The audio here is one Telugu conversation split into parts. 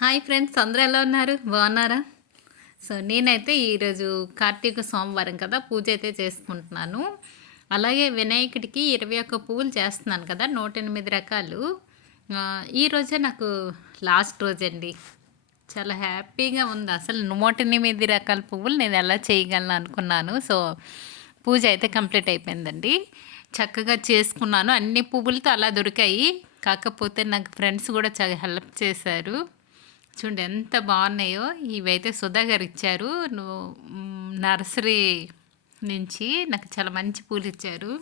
హాయ్ ఫ్రెండ్స్ అందరూ ఎలా ఉన్నారు? బాగున్నారా? సో నేనైతే ఈరోజు కార్తీక సోమవారం కదా పూజ అయితే చేసుకుంటున్నాను. అలాగే వినాయకుడికి ఇరవై ఒక్క పువ్వులు చేస్తున్నాను కదా నూట ఎనిమిది రకాలు. ఈరోజే ఈ రోజే నాకు లాస్ట్ రోజు అండి చాలా హ్యాపీగా ఉంది. అసలు నూట ఎనిమిది రకాల పువ్వులు నేను ఎలా చేయగలను అనుకున్నాను. సో పూజ అయితే కంప్లీట్ అయిపోయిందండి. చక్కగా చేసుకున్నాను. అన్ని పువ్వులతో అలా దొరికాయి. కాకపోతే నాకు ఫ్రెండ్స్ కూడా చాలా హెల్ప్ చేశారు. చూడండి ఎంత బాగున్నాయో. ఇవైతే సుధా గారు ఇచ్చారు. నువ్వు నర్సరీ నుంచి నాకు చాలా మంచి పూలు ఇచ్చారు.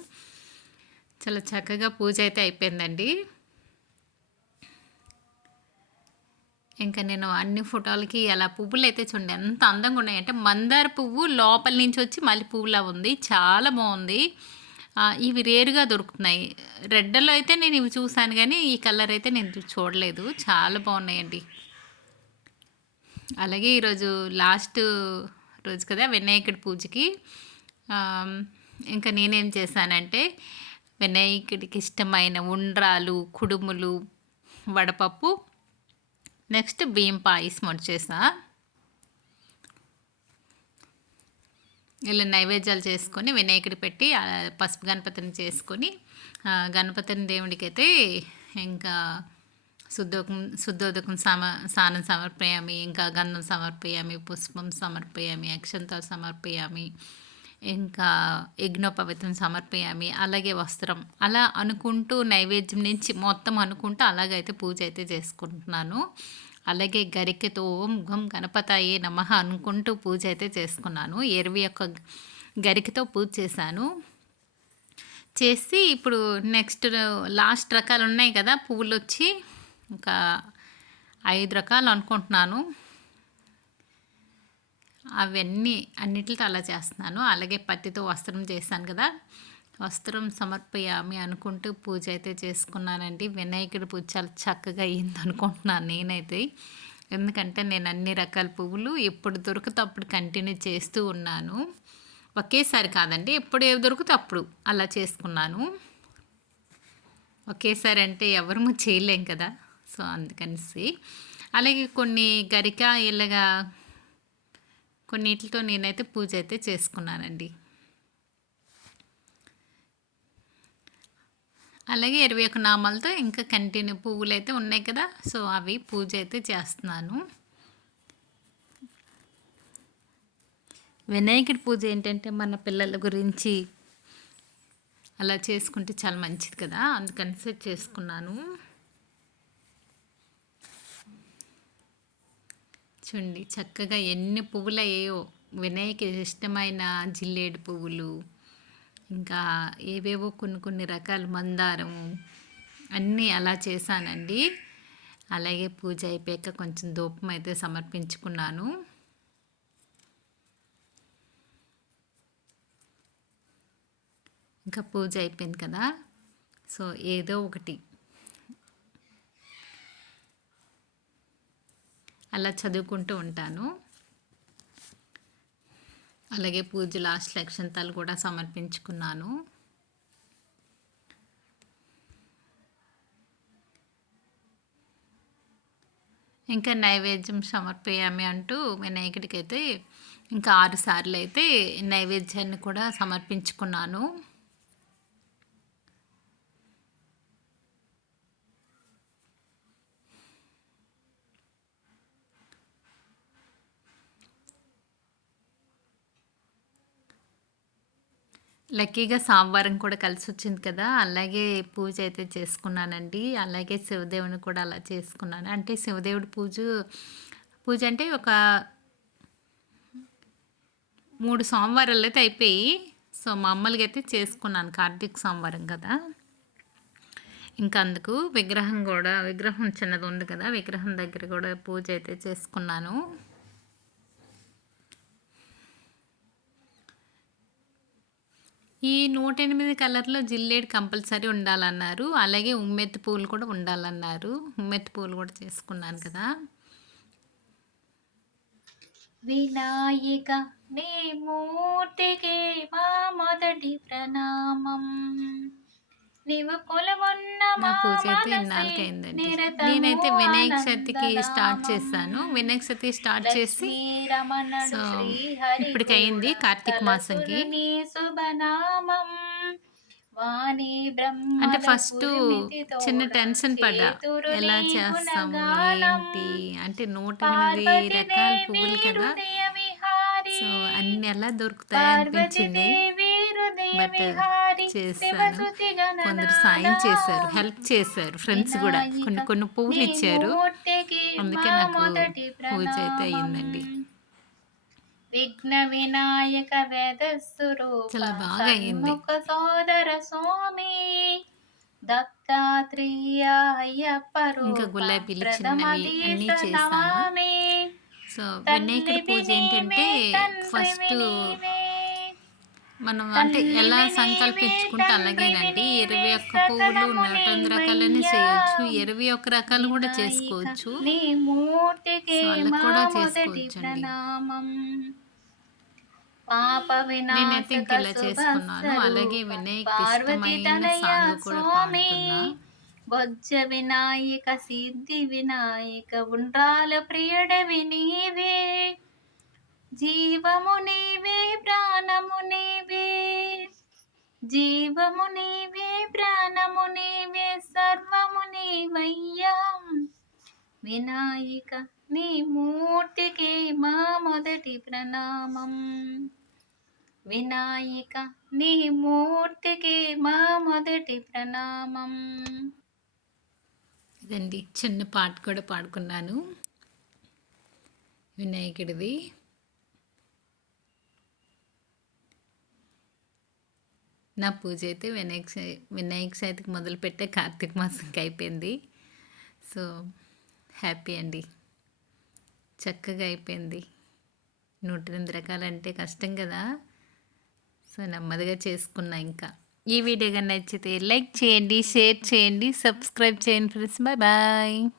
చాలా చక్కగా పూజ అయితే అయిపోయిందండి. ఇంకా నేను అన్ని ఫోటోలకి అలా పువ్వులు అయితే చూడండి ఎంత అందంగా ఉన్నాయంటే మందార పువ్వు లోపల నుంచి వచ్చి మళ్ళీ పువ్వులా ఉంది. చాలా బాగుంది. ఇవి రేరుగా దొరుకుతున్నాయి. రెడ్డలో అయితే నేను ఇవి చూసాను కానీ ఈ కలర్ అయితే నేను చూడలేదు. చాలా బాగున్నాయండి. అలాగే ఈరోజు లాస్ట్ రోజు కదా వినాయకుడి పూజకి. ఇంకా నేనేం చేశానంటే వినాయకుడికి ఇష్టమైన ఉండ్రాలు కుడుములు వడపప్పు నెక్స్ట్ బియ్యం పాయసం వచ్చేసా ఇలా నైవేద్యాలు చేసుకొని వినాయకుడి పెట్టి పసుపు గణపతిని చేసుకొని గణపతిని దేవుడికి అయితే ఇంకా శుద్ధోకం శుద్ధోదకం సమ స్నానం సమర్పయామి ఇంకా గంధం సమర్పయామి పుష్పం సమర్పయామి అక్షంతాలు సమర్పయామి ఇంకా యజ్ఞోపవిత్రం సమర్పయామి అలాగే వస్త్రం. అలా అనుకుంటూ నైవేద్యం నుంచి మొత్తం అనుకుంటూ అలాగైతే పూజ అయితే చేసుకుంటున్నాను. అలాగే గరికెతో ఓం గం గణపతాయే నమ అనుకుంటూ పూజ అయితే చేసుకున్నాను. ఇరవై ఒక్క గరికతో పూజ చేశాను. చేసి ఇప్పుడు నెక్స్ట్ లాస్ట్ రకాలు ఉన్నాయి కదా పువ్వులు వచ్చి ఇంకా ఐదు రకాలు అనుకుంటున్నాను. అవన్నీ అన్నిటితో అలా చేస్తున్నాను. అలాగే పత్తితో వస్త్రం చేశాను కదా. వస్త్రం సమర్పయామి అనుకుంటూ పూజ అయితే చేసుకున్నానండి. వినాయకుడి పూజ చాలా చక్కగా అయ్యింది అనుకుంటున్నాను నేనైతే. ఎందుకంటే నేను అన్ని రకాల పువ్వులు ఎప్పుడు దొరికితే అప్పుడు కంటిన్యూ చేస్తూ ఉన్నాను. ఒకేసారి కాదండి ఎప్పుడు ఏవి దొరికితే అప్పుడు అలా చేసుకున్నాను. ఒకేసారి అంటే ఎవరము చేయలేం కదా. సో అందుకనేసి. అలాగే కొన్ని గరిక ఇలాగా కొన్నిటితో నేనైతే పూజ అయితే చేసుకున్నానండి. అలాగే ఇరవై ఒక నామాలతో ఇంకా కంటిన్యూ పువ్వులు అయితే ఉన్నాయి కదా సో అవి పూజ అయితే చేస్తున్నాను. వినాయకుడి పూజ ఏంటంటే మన పిల్లల గురించి అలా చేసుకుంటే చాలా మంచిది కదా అందుకని చేసుకున్నాను. చూడండి చక్కగా ఎన్ని పువ్వులు అయ్యాయో వినాయక ఇష్టమైన జిల్లేడు పువ్వులు ఇంకా ఏవేవో కొన్ని కొన్ని రకాల మందారం అన్నీ అలా చేశానండి. అలాగే పూజ అయిపోయాక కొంచెం ధూపం అయితే సమర్పించుకున్నాను. ఇంకా పూజ అయిపోయింది కదా. సో ఏదో ఒకటి. అలా చదువుకుంటూ ఉంటాను. అలాగే పూజ లాస్ట్ లక్షంతాలు కూడా సమర్పించుకున్నాను. ఇంకా నైవేద్యం సమర్పయామి అంటూ వినాయకుడికి అయితే ఇంకా ఆరు సార్లు అయితే నైవేద్యాన్ని కూడా సమర్పించుకున్నాను. లక్కీగా సోమవారం కూడా కలిసి వచ్చింది కదా అలాగే పూజ అయితే చేసుకున్నానండి. అలాగే శివదేవుని కూడా అలా చేసుకున్నాను. అంటే శివదేవుడి పూజ పూజ అంటే ఒక మూడు సోమవారాలు అయితే అయిపోయి సో మామూలుగా అయితే చేసుకున్నాను కార్తీక సోమవారం కదా. ఇంకా అందుకు విగ్రహం కూడా విగ్రహం చిన్నది ఉంది కదా విగ్రహం దగ్గర కూడా పూజ అయితే చేసుకున్నాను. ఈ నూట ఎనిమిది కలర్లో జిల్లేడు కంపల్సరీ ఉండాలన్నారు. అలాగే ఉమ్మెత్తి పూలు కూడా ఉండాలన్నారు. ఉమ్మెత్తి పూలు కూడా చేసుకున్నాను కదా. వినాయక నీ మూర్తికి మా మొదటి ప్రణామం. నా మా పూజ అయితే నిరతము నేనైతే వినాయక చవితికి స్టార్ట్. చేశాను. వినాయక చవితి స్టార్ట్ చేసి సో, శ్రీహరి ఇప్పటికి అయింది కార్తీక మాసంకి. అంటే ఫస్ట్ చిన్న టెన్షన్ పడ్డా. ఎలా చేస్తాము ఏంటి? అంటే నూట ఎనిమిది రకాల పువ్వులు కదా. సో అన్ని ఎలా దొరుకుతాయి అనిపించింది. బట్ చేశాను. కొందరు సాయం చేశారు హెల్ప్ చేశారు. ఫ్రెండ్స్ కూడా కొన్ని కొన్ని పువ్వులు ఇచ్చారు. అందుకే నాకు పూజ అయితే అయ్యిందండి. విఘ్న వినాయక చాలా బాగా అయ్యింది. సోదర స్వామి ఇంకా గులాబీలు చిన్నవి అన్నీ చేశాను. సో వినాయకుడి పూజ ఏంటంటే ఫస్ట్ మనం అంటే ఎలా సంకల్పించుకుంటే అలాగేనండి ఇరవై ఒక్క పువ్వులు నూట ఎనిమిది రకాలని చేయొచ్చు. ఇరవై ఒక్క రకాలు కూడా చేసుకోవచ్చు. మా కూడా. ప్రణామం. పాప నేనైతే ఇంక ఇలా చేసుకున్నాను. అలాగే పార్వతీ ఇష్టమైన సాంగ్ కూడా పాడుతున్నా. బొజ్జ వినాయక సిద్ధి వినాయక ఉండ్రాల ప్రియుడవి నీవే. జీవము నీవే ప్రాణము జీవము నీవే ప్రాణము నీవే సర్వము నీవయ్యా. వినాయక నీ మూర్తికి మా మొదటి ప్రణామం. వినాయక నీ మూర్తికి మా మొదటి ప్రణామం. ఇదండి చిన్న పాట కూడా పాడుకున్నాను. వినాయకుడిది. నా పూజ అయితే వినాయక వినాయక చవితికి మొదలుపెట్టే కార్తీక మాసంకి అయిపోయింది. సో హ్యాపీ అండి. చక్కగా అయిపోయింది. నూట ఎనిమిది రకాలంటే కష్టం కదా. సో నెమ్మదిగా చేసుకున్నా ఇంకా. ఈ వీడియో కానీ నచ్చితే లైక్ చేయండి షేర్ చేయండి సబ్స్క్రైబ్ చేయండి ఫ్రెండ్స్. Bye bye.